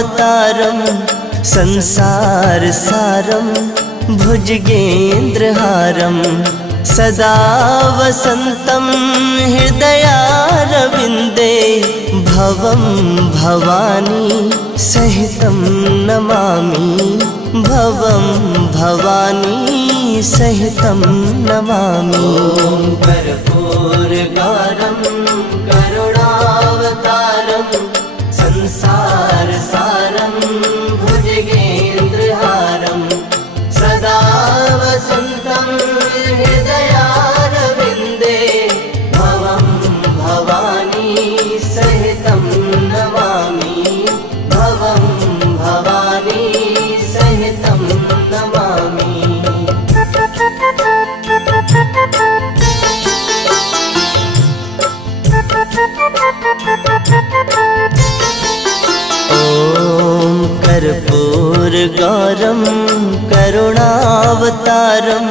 करुणावतारं संसारसारं भुजगेन्द्रहारं सदा वसन्तं हृदयारविन्दे भवं भवानी सहितं नमामि भवं भवानी सहितं नमामि। ॐ कर्पूरगारं करुणावतारं संसारसारं भुजगेन्द्रहारं सदा वसन्तं हृदयारविन्दे भवं भवानी सहितं नमामि भवं भवानी सहितं नमामि। ॐ कर्पूरगारं करुणावतारं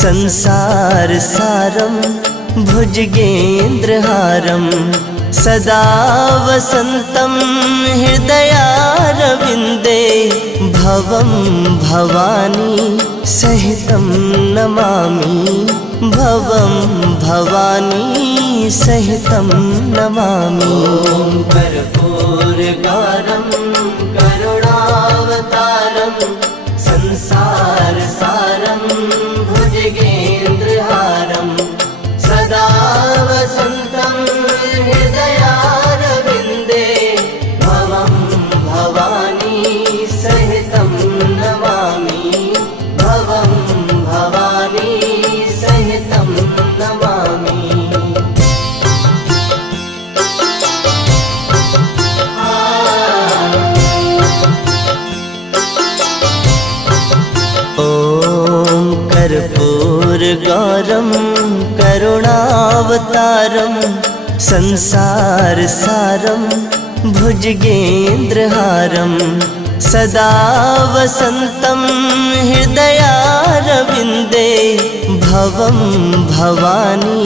संसारसारं भुजगेन्द्रहारं सदा वसन्तं हृदयारविन्दे भवं भवानी सहितं नमामि भवं भवानी सहितं नमामि। ॐ कर्पूरगारं करुणावतारं संसारसारं भुजगेन्द्रहारं सदा वसन्तं हृदयारविन्दे भवं भवानी सहितं नमामि भवं भवानी सहितं नमामि। ॐ कर्पूरगारं करुणावतारं संसारसारं भुजगेन्द्रहारं सदा वसन्तं हृदयारविन्दे भवं भवानी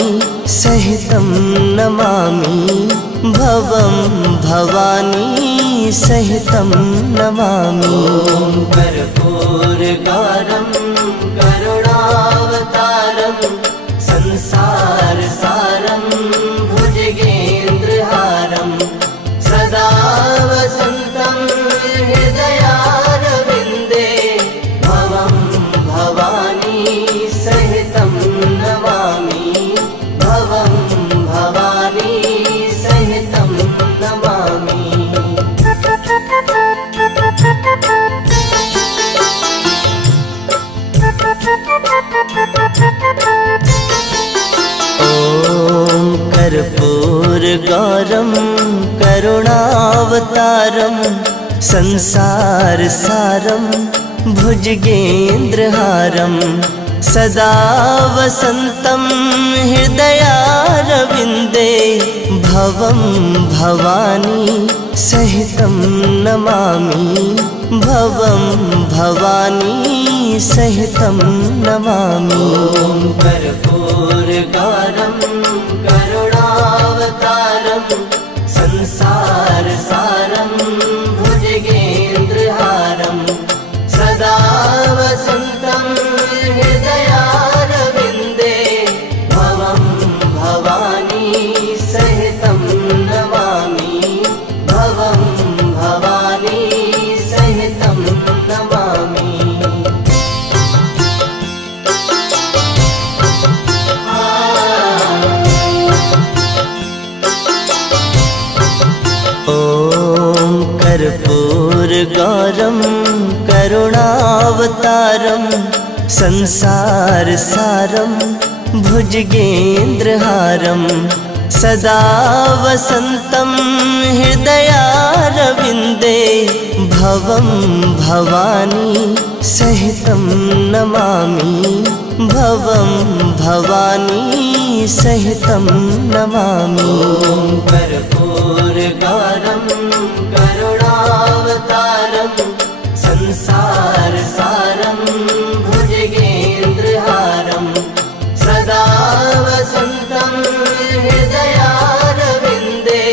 सहितं नमामि भवं भवानी सहितं नमामि। ॐ कर्पूरगारं करुणावतारं संसारसारं भुजगेन्द्रहारं सदा वसन्तं हृदयारविन्दे भवं भवानी सहितं नमामि भवं भवानी सहितं नमामि। ॐ कर्पूरगारं करुणावतारं संसारसारं भुजगेन्द्रहारं सदा वसन्तं हृदयारविन्दे भवं भवानी सहितं नमामि भवं भवानी सहितं नमामि। ॐ कर्पूरगारं करुणावतारं संसारसारं भुजगेन्द्रहारं सदा वसन्तं हृदयारविन्दे भवं भवानी सहितं नमामि भवं भवानी सहितं नमामि। ॐ कर्पूरगारं करुणावतारं संसारसारं भुजगेन्द्रहारं सदा वसन्तं हृदयारविन्दे भवं भवानी सहितं नमामि भवं भवानी सहितं नमामि। ॐ कर्पूरगारं करुणावतारं संसारसारं भुजगेन्द्रहारं सदा वसन्तं हृदयारविन्दे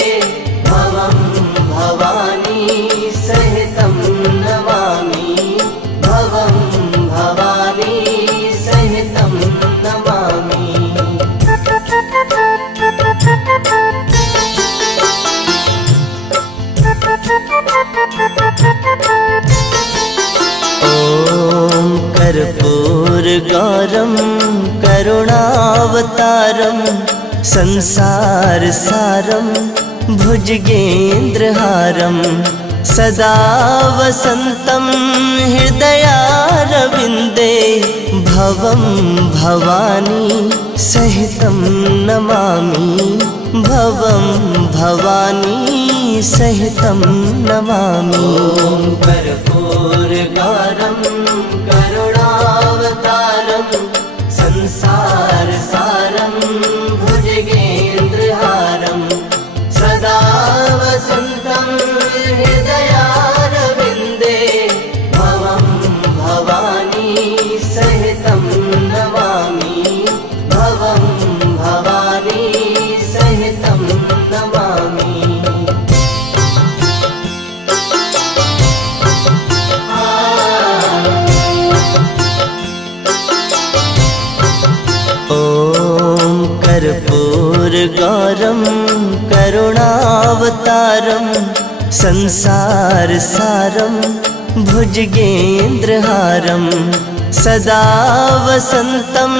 भवं भवानी सहितं कर्पूरगारमवतारं संसारसारं भुजगेन्द्रहारं सदा वसन्तं हृदयारविन्दे भवं भवानी सहितं नमामि भवं भवानी सहितं नमामि। कर्पूरगारं करुणावतारं संसारसारं भुजगेन्द्रहारं सदा वसन्तं हृदयारविन्दे भवं भवानी सहितं नमामि भवं भवानी सहितं नमामि। ॐ कर्पूरगारं करुणावतारं संसारसारं भुजगेन्द्रहारं सदा वसन्तं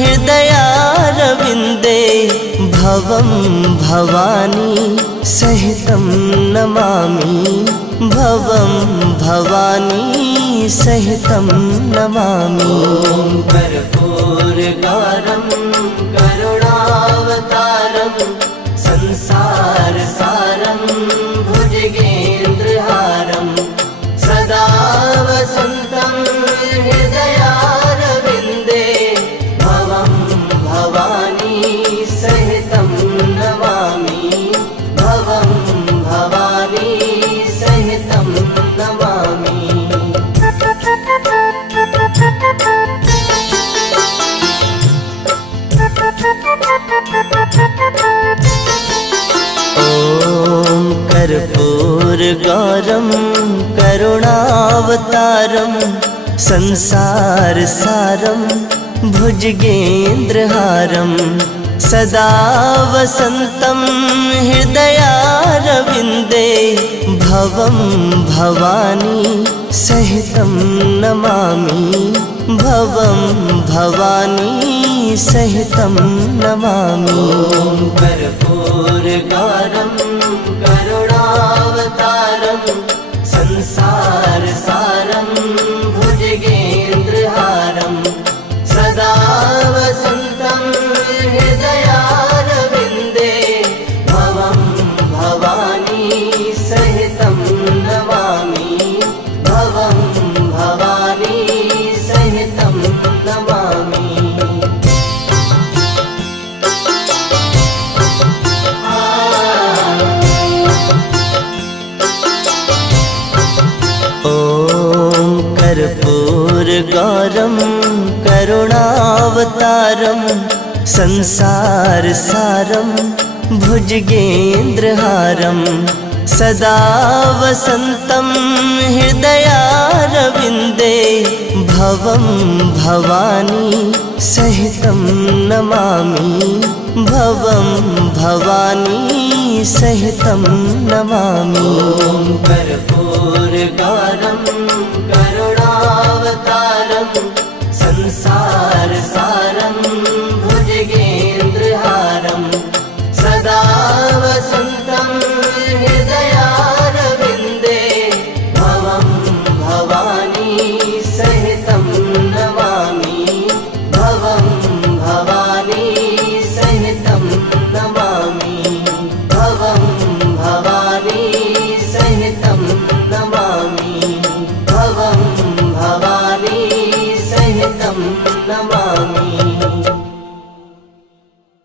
हृदयारविन्दे भवं भवानी सहितं नमामि भवं भवानी सहितं नमामि। कर्पूरगारं करुणावतारं संसारसारं भुजगेन्द्रहारं सदा वसन्तं हृदयारविन्दे भवं भवानी सहितं नमामि भवं भवानी सहितं नमामि। ॐ कर्पूरगारं करुणावतारं संसारसारं भुजगेन्द्रहारं सदा वसन्तं हृदयारविन्दे भवं भवानी सहितं नमामि भवं भवानी सहितं नमामि। कर्पूरगारं करुणावतारं संसारसारं भुजगेन्द्रहारं सदा वसन्तं हृदयारविन्दे भवं भवानी सहितं नमामि भवं भवानी सहितं नमामि। ॐ कर्पूरगारं करुणावतारं संसारसारं भुजगेन्द्रहारं सदा वसन्तं हृदयारविन्दे भवं भवानी सहितं नमामि भवं भवानी सहितं नमामि। कर्पूरगारं